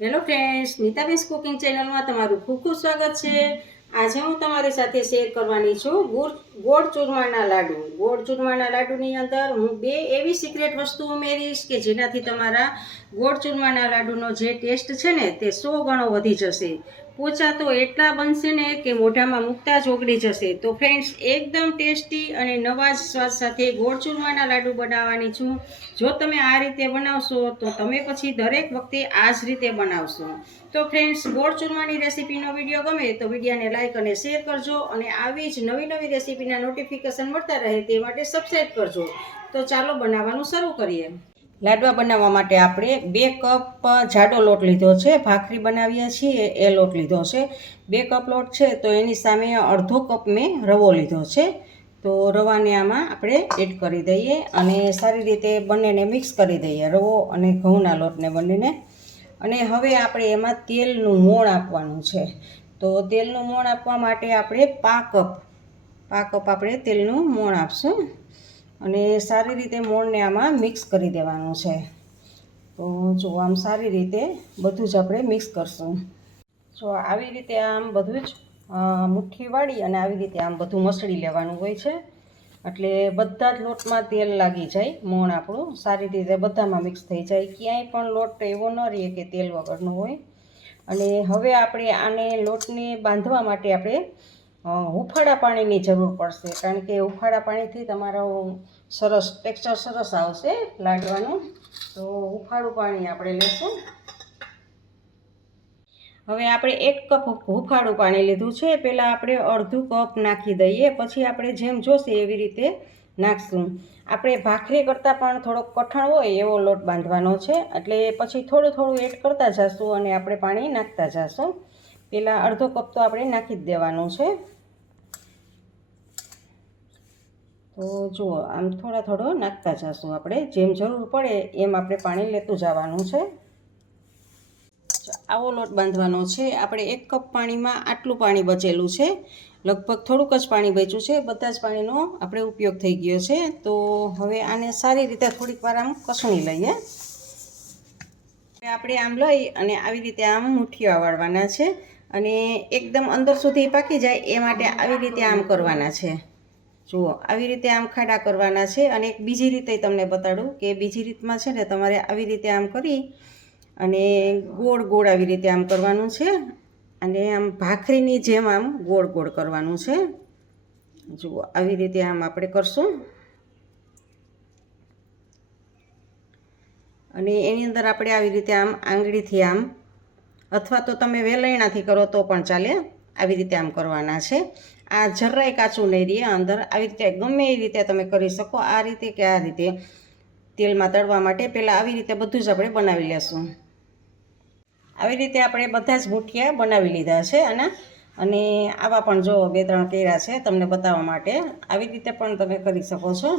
Hello friends નીતાબેન્સ cooking ચેનલમાં તમારું ખૂબ ખૂબ સ્વાગત છે. આજે હું તમારી સાથે શેર કરવાની છું ગોળ ગોળ ચૂરમાના લાડુ. ગોળ ચૂરમાના લાડુની અંદર હું બે એવી સિક્રેટ વસ્તુ ઉમેરીશ કે જેનાથી તમારા ગોળ ચૂરમાના લાડુનો જે ટેસ્ટ છે ને તે સો ગણો વધી જશે. પોચા તો એટલા બનશે ને કે મોઢામાં મૂકતા જ ઓગળી જશે. તો ફ્રેન્ડ્સ એકદમ ટેસ્ટી અને નવા જ સ્વાદ સાથે ગોળ ચૂરમાના લાડુ બનાવવાની છું. જો તમે આ રીતે બનાવશો, તો તમે પછી દરેક વખતે આ જ રીતે બનાવશો. તો ફ્રેન્ડ્સ ગોળ ચૂરમાની રેસીપીનો વીડિયો ગમે તો વિડીયાને લાઇક અને શેર કરજો અને આવી જ નવી નવી રેસીપીના નોટિફિકેશન મળતા રહે તે માટે સબસ્ક્રાઈબ કરજો. તો ચાલો બનાવવાનું શરૂ કરીએ. લાડવા બનાવવા માટે આપણે બે કપ જાડો લોટ લીધો છે, ભાખરી બનાવીએ છીએ, એ લોટ લીધો છે. બે કપ લોટ છે, તો એની સામે અડધો કપ મેં રવો લીધો છે. તો રવાને આમાં આપણે એડ કરી દઈએ અને સારી રીતે બંનેને મિક્સ કરી દઈએ, રવો અને ઘઉંના લોટને બંનેને. અને હવે આપણે એમાં તેલનું મોણ આપવાનું છે. તો તેલનું મોણ આપવા માટે આપણે પા કપ પા કપ આપણે તેલનું મોણ આપશું. અને સારી રીતે મોણને આમાં મિક્સ કરી દેવાનું છે. તો જો આમ સારી રીતે બધું જ આપણે મિક્સ કરશું. જો આવી રીતે આમ બધું જ મુઠ્ઠીવાળી મુઠ્ઠી વાળી અને આવી રીતે આમ બધું મસળી લેવાનું હોય છે. એટલે બધા જ લોટમાં તેલ લાગી જાય, મોણ આપણું સારી રીતે બધામાં મિક્સ થઈ જાય. ક્યાંય પણ લોટ એવો ન રહે કે તેલ વગરનો હોય. અને હવે આપણે આને લોટને બાંધવા માટે આપણે હુંફાળા પાણીની જરૂર પડશે. કારણ કે હુંફાળા પાણીથી તમારો સરસ ટેક્સચર સરસ આવશે લાડવાનું. તો હુંફાળું પાણી આપણે લેશું. હવે આપણે એક કપ હુંફાળું પાણી લીધું છે. પહેલાં આપણે અડધું કપ નાખી દઈએ. પછી આપણે જેમ જોશે એવી રીતે નાખશું. આપણે ભાખરી કરતાં પણ થોડોક કઠણ હોય એવો લોટ બાંધવાનો છે. એટલે પછી થોડું થોડું એડ કરતા જશું અને આપણે પાણી નાખતા જશું. પહેલાં અડધો કપ તો આપણે નાખી જ દેવાનું છે. તો જુઓ, આમ થોડા થોડો નાખતા જશું આપણે. જેમ જરૂર પડે એમ આપણે પાણી લેતું જવાનું છે. આવો લોટ બાંધવાનો છે. આપણે એક કપ પાણીમાં આટલું પાણી બચેલું છે. લગભગ થોડુંક જ પાણી બચ્યું છે. બધા જ પાણીનો આપણે ઉપયોગ થઈ ગયો છે. તો હવે આને સારી રીતે થોડીક વાર આમ કસણી લઈએ. આપણે આમ લઈ અને આવી રીતે આમ મુઠ્ઠીઓ વાળવાના છે. અને એકદમ અંદર સુધી પાકી જાય એ માટે આવી રીતે આમ કરવાના છે. જુઓ, આવી રીતે આમ ખાડા કરવાના છે અને એક બીજી રીતે તમને બતાડું કે બીજી રીતમાં છે ને તમારે આવી રીતે આમ કરી અને ગોળ ગોળ આવી રીતે આમ કરવાનું છે અને આમ ભાખરીની જેમ આમ ગોળ ગોળ કરવાનું છે. જુઓ, આવી રીતે આમ આપણે કરશું. અને એની અંદર આપણે આવી રીતે આમ આંગળીથી આમ, અથવા તો તમે વેલણાથી કરો તો પણ ચાલે, આવી રીતે આમ કરવાના છે. આ જરાય કાચું નહીં રહે, અંદર આવી રીતે ગમે એ રીતે તમે કરી શકો. આ રીતે કે આ રીતે તેલમાં તળવા માટે પહેલાં આવી રીતે બધું જ આપણે બનાવી લેશું. આવી રીતે આપણે બધા જ ભૂઠિયા બનાવી લીધા છે અને અને આવા પણ જો બે ત્રણ કેરા છે તમને બતાવવા માટે, આવી રીતે પણ તમે કરી શકો છો.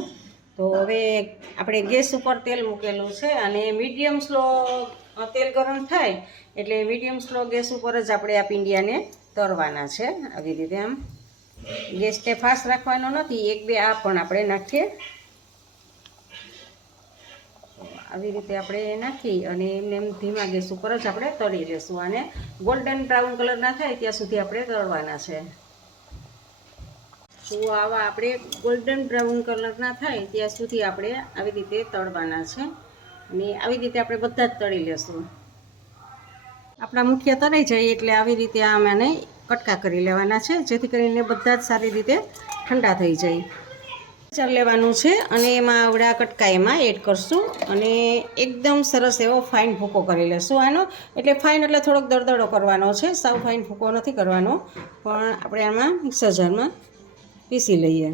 તો હવે આપણે ગેસ ઉપર તેલ મૂકેલું છે અને મીડિયમ સ્લો તેલ ગરમ થાય એટલે મીડિયમ સ્લો ગેસ ઉપર જ આપણે આ પીંડિયાને તળવાના છે. આવી રીતે આમ ગેસ તે ફાસ્ટ રાખવાનો નથી, એક બે આ પણ આપણે નાખીએ. આવી રીતે આપણે નાખી અને એમને એમ ધીમા ગેસ ઉપર જ આપણે તળી લેશું. અને ગોલ્ડન બ્રાઉન કલર ના થાય ત્યાં સુધી આપણે તળવાના છે. જો આવા આપણે ગોલ્ડન બ્રાઉન કલરના થાય ત્યાં સુધી આપણે આવી રીતે તળવાના છે. અને આવી રીતે આપણે બધા જ તળી લેશું. આપણા મુખ્ય તળાઈ જાય એટલે આવી રીતે આમ આને કટકા કરી લેવાના છે, જેથી કરીને બધા જ સારી રીતે ઠંડા થઈ જાય. ચાર લેવાનું છે અને એમાં આવડા કટકા એમાં એડ કરશું અને એકદમ સરસ એવો ફાઇન ભૂકો કરી લેશું આનો. એટલે ફાઇન એટલે થોડોક દળદળો કરવાનો છે, સાવ ફાઇન ભૂકો નથી કરવાનો, પણ આપણે આમાં મિક્સર જારમાં પીસી લઈએ.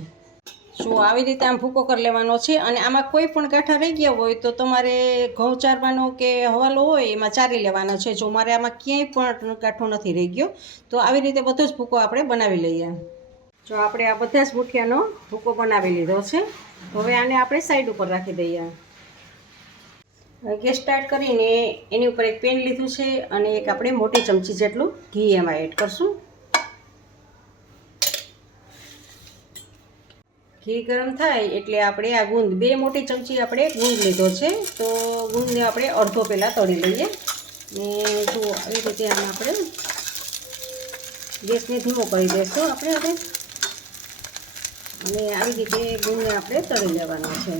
જો આવી રીતે આમ ભૂકો કરી લેવાનો છે? અને આમાં કોઈ પણ કાંઠા રહી ગયા હોય તો તમારે ઘઉં ચારવાનો કે હવાલો હોય એમાં ચારી લેવાનો છે. જો મારે આમાં ક્યાંય પણ કાંઠો નથી રહી ગયો, તો આવી રીતે બધો જ ભૂકો આપણે બનાવી લઈએ. જો આપણે આ બધા જ મુઠિયાનો ભૂકો બનાવી લીધો છે. હવે આને આપણે સાઈડ ઉપર રાખી દઈએ. ગેસ સ્ટાર્ટ કરીને એની ઉપર એક પેન લીધું છે અને એક આપણે મોટી ચમચી જેટલું ઘી એમાં એડ કરશું. ઘી ગરમ થાય એટલે આપણે આ ગુંદ, બે મોટી ચમચી આપણે ગુંદ લીધો છે. તો ગુંદને આપણે અડધો પહેલાં તળી લઈએ. ને જો આવી રીતે આમ આપણે ગેસને ધીમો કરી દઈશું આપણે હવે. અને આવી રીતે ગુંદને આપણે તળી લેવાનો છે.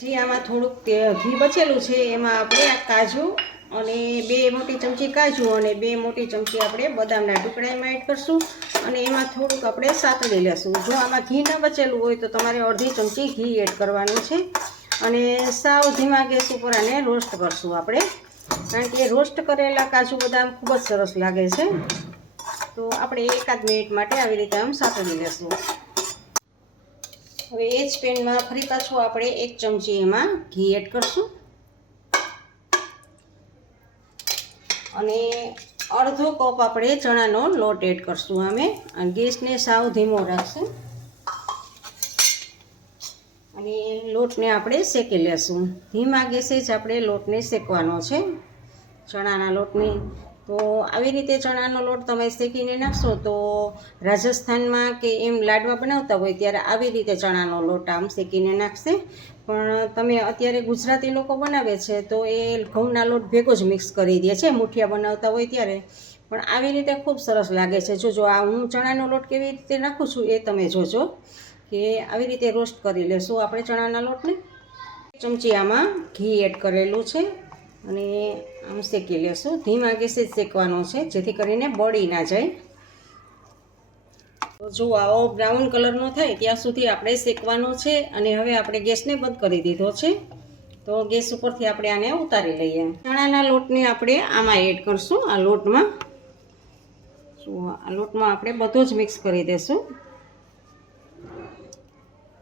જે, આમાં થોડુંક ઘી બચેલું છે, એમાં આપણે આ કાજુ અને બે મોટી ચમચી કાજુ અને બે મોટી ચમચી આપણે બદામના ટુકડામાં એડ કરશું અને એમાં થોડુંક આપણે સાતળી લેશું. જો આમાં ઘી ન બચેલું હોય તો તમારે અડધી ચમચી ઘી એડ કરવાનું છે. અને સાવ ધીમા ગેસ ઉપર આને રોસ્ટ કરશું આપણે. કારણ કે રોસ્ટ કરેલા કાજુ બદામ ખૂબ જ સરસ લાગે છે. તો આપણે એકાદ મિનિટ માટે આવી રીતે આમ સાતળી લેશું. હવે એ જ પેનમાં ફરી પાછું આપણે એક ચમચી એમાં ઘી એડ કરશું. અને અડધો કપ આપણે ચણાનો લોટ એડ કરશું અમે અને ગેસને સાવ ધીમો રાખશું. અને લોટને આપણે શેકી લેશું. ધીમા ગેસે જ આપણે લોટને શેકવાનો છે, ચણાના લોટને. તો આવી રીતે ચણાનો લોટ તમે શેકીને નાખશો તો રાજસ્થાનમાં કે એમ લાડવા બનાવતા હોય ત્યારે આવી રીતે ચણાનો લોટ આમ શેકીને નાખશે. પણ તમે અત્યારે ગુજરાતી લોકો બનાવે છે તો એ ઘઉંના લોટ ભેગો જ મિક્સ કરી દે છે, મુઠિયા બનાવતા હોય ત્યારે. પણ આવી રીતે ખૂબ સરસ લાગે છે. જોજો, આ હું ચણાનો લોટ કેવી રીતે નાખું છું એ તમે જોજો, કે આવી રીતે રોસ્ટ કરી લેશું આપણે ચણાના લોટને. ચમચી આમાં ઘી એડ કરેલું છે અને આમ શેકી લેશું. ધીમા ગેસે જ શેકવાનો છે, જેથી કરીને બળી ના જાય. તો જો આવો બ્રાઉન કલરનો થાય ત્યાં સુધી આપણે શેકવાનો છે અને હવે આપણે ગેસને બંધ કરી દીધો છે. તો ગેસ ઉપરથી આપણે આને ઉતારી લઈએ. ચણાના લોટને આપણે આમાં એડ કરશું. આ લોટમાં જો આ લોટમાં આપણે બધો જ મિક્સ કરી દઈશું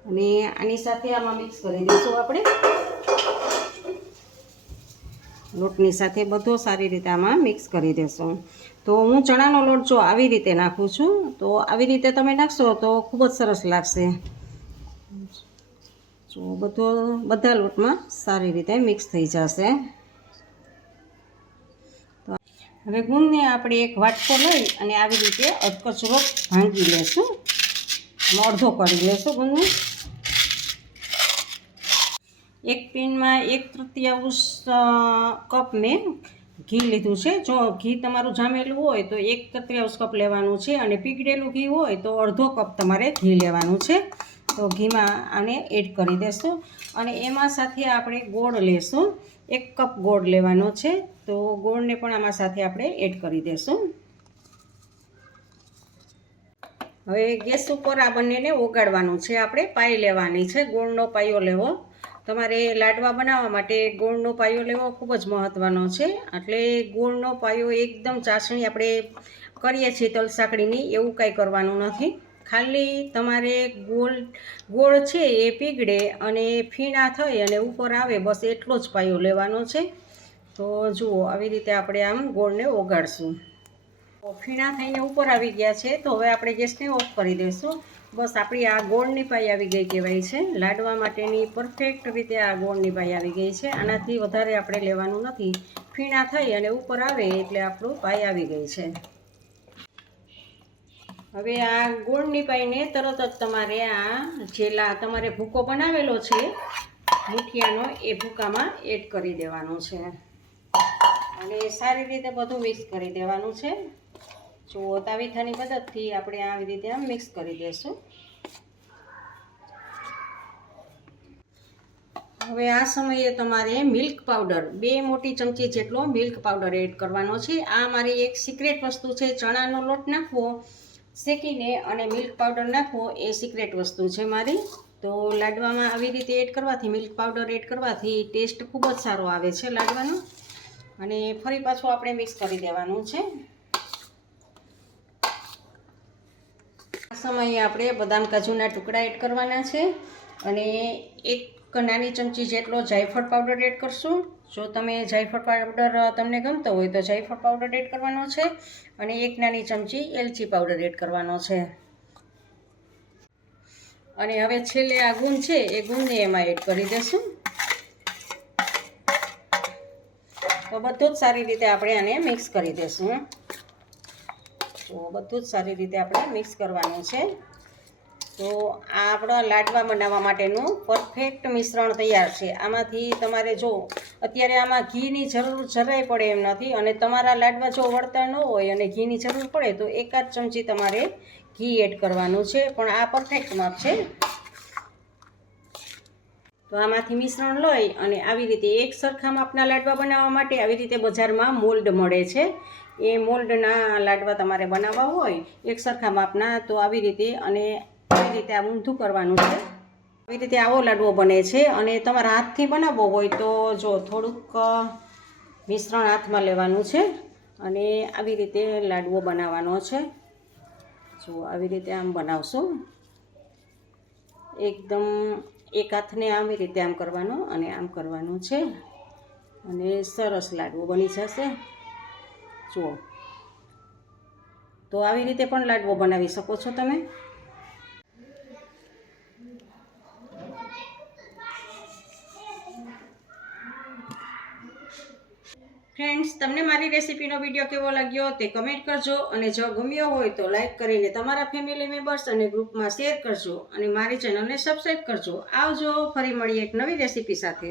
અને આની સાથે આમાં મિક્સ કરી દઈશું આપણે. લોટની સાથે બધો સારી રીતે આમાં મિક્સ કરી દેશું. તો હું ચણાનો લોટ જો આવી રીતે નાખું છું, તો આવી રીતે તમે નાખશો તો ખૂબ જ સરસ લાગશે. જો બધો, બધા લોટમાં સારી રીતે મિક્સ થઈ જશે. હવે ગુંદને આપણે એક વાટકો લઈ અને આવી રીતે અધકચરો ભાંગી લેશું. અડધો કરી લેશું ગુંદને એક પિનમાં એક તૃતીયાંશ કપ મેં ઘી લીધું છે. જો ઘી તમારું જામેલું હોય તો એક તૃતીયાંશ કપ લેવાનું છે અને પીગળેલું ઘી હોય તો અડધો કપ તમારે ઘી લેવાનું છે. તો ઘીમાં આને એડ કરી દેશું અને એમાં સાથે આપણે ગોળ લેશું. એક કપ ગોળ લેવાનો છે. તો ગોળને પણ આમાં સાથે આપણે એડ કરી દેશું. હવે ગેસ ઉપર આ બંનેને ઓગાળવાનું છે. આપણે પાઈ લેવાની છે. ગોળનો પાયો લેવો. તમારે લાડવા બનાવવા માટે ગોળનો પાયો લેવો ખૂબ જ મહત્ત્વનો છે. એટલે ગોળનો પાયો એકદમ ચાસણી આપણે કરીએ છીએ તલસાકડીની એવું કાંઈ કરવાનું નથી. ખાલી તમારે ગોળ ગોળ છે એ પીગળે અને ફીણા થઈ અને ઉપર આવે બસ એટલો જ પાયો લેવાનો છે. તો જુઓ, આવી રીતે આપણે આમ ગોળને ઓગાળશું. ફીણા થઈને ઉપર આવી ગયા છે. તો હવે આપણે ગેસને ઓફ કરી દઈશું. બસ આપણી આ ગોળની પાઈ આવી ગઈ કહેવાય છે. લાડવા માટેની પરફેક્ટ રીતે આ ગોળની પાઈ આવી ગઈ છે. આનાથી વધારે આપણે લેવાનું નથી. ફીણા થઈ અને ઉપર આવે એટલે આપણું પાઈ આવી ગઈ છે. હવે આ ગોળની પાઈને તરત જ તમારે આ જેલા, તમારે ભૂકો બનાવેલો છે મુઠિયાનો એ ભૂકામાં એડ કરી દેવાનો છે. અને સારી રીતે બધું મિક્સ કરી દેવાનું છે. જો તાવીથાની મદદથી આપણે આવી રીતે આમ મિક્સ કરી દઈશું. હવે આ સમયે તમારે મિલ્ક પાવડર બે મોટી ચમચી જેટલો મિલ્ક પાવડર એડ કરવાનો છે. આ મારી એક સિક્રેટ વસ્તુ છે, ચણાનો લોટ નાખવો, શેકીને અને મિલ્ક પાવડર નાખવો એ સિક્રેટ વસ્તુ છે મારી. તો લાડવામાં આવી રીતે એડ કરવાથી મિલ્ક પાવડર એડ કરવાથી ટેસ્ટ ખૂબ જ સારો આવે છે લાડવાનો. અને ફરી પાછું આપણે મિક્સ કરી દેવાનું છે. સમયે આપણે બદામ કાજુના ટુકડા એડ કરવાના છે અને એક નાની ચમચી જેટલો જાયફળ પાવડર એડ કરશું. જો તમે જાયફળ પાવડર તમને ગમતો હોય તો જાયફળ પાવડર એડ કરવાનો છે અને એક નાની ચમચી એલચી પાવડર એડ કરવાનો છે. અને હવે છેલ્લે આ ગુણ છે એ ગુણને એમાં એડ કરી દેશું. તો બધું જ સારી રીતે આપણે આને મિક્સ કરી દઈશું તો બધું જ સારી રીતે આપણે મિક્સ કરવાનું છે. તો આ આપણા લાડવા બનાવવા માટેનું પરફેક્ટ મિશ્રણ તૈયાર છે. આમાંથી તમારે જો અત્યારે આમાં ઘીની જરૂર જરાય પડે એમ નથી અને તમારા લાડવા જો વળતા ન હોય અને ઘીની જરૂર પડે તો એકાદ ચમચી તમારે ઘી એડ કરવાનું છે. પણ આ પરફેક્ટ માપ છે. તો આમાંથી મિશ્રણ લઈ અને આવી રીતે એક સરખા માપના લાડવા બનાવવા માટે આવી રીતે બજારમાં મોલ્ડ મળે છે. એ મોલ્ડના લાડવા તમારે બનાવવા હોય, એક સરખા માપના, તો આવી રીતે અને આવી રીતે આ ઊંધું કરવાનું છે. આવી રીતે આવો લાડવો બને છે અને તમારા હાથથી બનાવવો હોય તો જો થોડુંક મિશ્રણ હાથમાં લેવાનું છે અને આવી રીતે લાડવો બનાવવાનો છે. જો આવી રીતે આમ બનાવશો, એકદમ એક હાથને આવી રીતે આમ કરવાનો અને આમ કરવાનું છે. અને સરસ લાડવો બની જશે. જુઓ. તો આવી રીતે પણ લાડવો બનાવી શકો છો તમે. ફ્રેન્ડ્સ તમને મારી રેસીપીનો વીડિયો કેવો લાગ્યો તે કમેન્ટ કરજો અને જો ગમ્યો હોય તો લાઈક કરીને તમારા ફેમિલી મેમ્બર્સ અને ગ્રુપમાં શેર કરજો અને મારી ચેનલને સબસ્ક્રાઈબ કરજો. આવજો, ફરી મળીએ એક નવી રેસીપી સાથે.